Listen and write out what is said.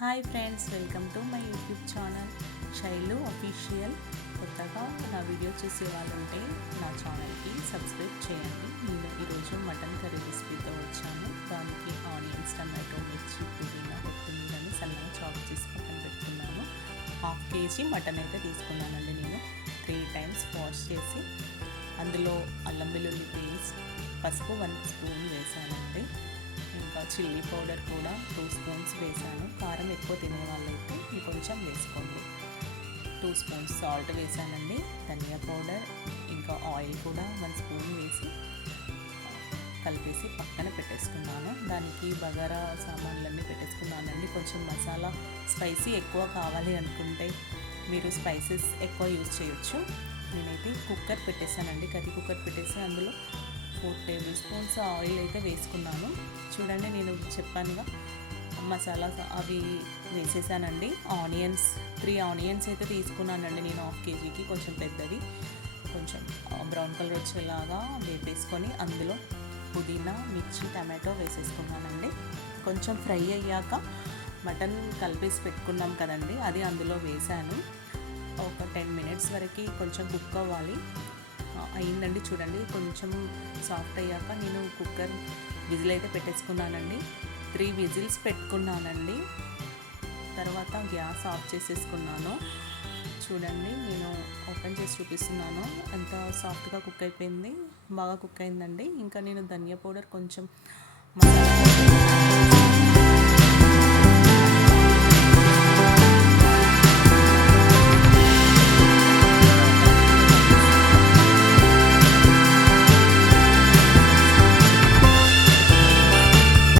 Hi friends, welcome to my YouTube channel Shailu official. కొత్తగా నా video చూసే వాళ్ళు ఉంటే నా ఛానల్కి సబ్స్క్రైబ్ చేయండి. నేను ఈరోజు మటన్ కర్రీ రెసిపీతో వచ్చాను. దానికి ఆనియన్స్, టమాటో, మిర్చి, పుదీనా, కొత్తిమీరని సన్నగా చాప్ చేసి పక్కన పెట్టుకున్నాను. 1/2 kg మటన్ అయితే తీసుకున్నానండి. నేను 3 times వాష్ చేసి అందులో అల్లం వెల్లుల్లి పేస్ట్, పసుపు 1 స్పూన్ వేసానండి. ఇంకా చిల్లీ పౌడర్ కూడా 2 స్పూన్స్ వేసాను. కారం ఎక్కువ తినే వాళ్ళైతే ఇంకొంచెం వేసుకోండి. 2 స్పూన్స్ సాల్ట్ వేసానండి. ధనియా పౌడర్ ఇంకా ఆయిల్ కూడా 1 స్పూన్ వేసి కలిపేసి పక్కన పెట్టేసుకున్నాను. దానికి బగారా సామాన్లన్నీ పెట్టేసుకున్నానండి. కొంచెం మసాలా స్పైసీ ఎక్కువ కావాలి అనుకుంటే మీరు స్పైసెస్ ఎక్కువ యూజ్ చేయొచ్చు. నేనైతే కుక్కర్ పెట్టేసానండి. కర్రీ కుక్కర్ పెట్టేసి అందులో 4 tablespoons ఆయిల్ అయితే వేసుకున్నాను. చూడండి, నేను చెప్పానుగా మసాలా అవి వేసేసానండి. ఆనియన్స్ 3 ఆనియన్స్ అయితే తీసుకున్నానండి నేను 1/2 kgకి. కొంచెం పెద్దవి, కొంచెం బ్రౌన్ కలర్ వచ్చేలాగా వేపేసుకొని అందులో పుదీనా, మిర్చి, టమాటో వేసేసుకున్నానండి. కొంచెం ఫ్రై అయ్యాక మటన్ కలిపేసి పెట్టుకున్నాం కదండి, అది అందులో వేసాను. ఒక 10 minutes వరకు కొంచెం కుక్ అవ్వాలి. అయిందండి. చూడండి, కొంచెం సాఫ్ట్ అయ్యాక నేను కుక్కర్ విజిల్ అయితే పెట్టేసుకున్నానండి. 3 whistles పెట్టుకున్నానండి. తర్వాత గ్యాస్ ఆఫ్ చేసేసుకున్నాను. చూడండి, నేను ఓపెన్ చేసి చూపిస్తున్నాను ఎంత సాఫ్ట్గా కుక్ అయిపోయింది. బాగా కుక్ అయిందండి. ఇంకా నేను ధనియా పౌడర్, కొంచెం మసాలా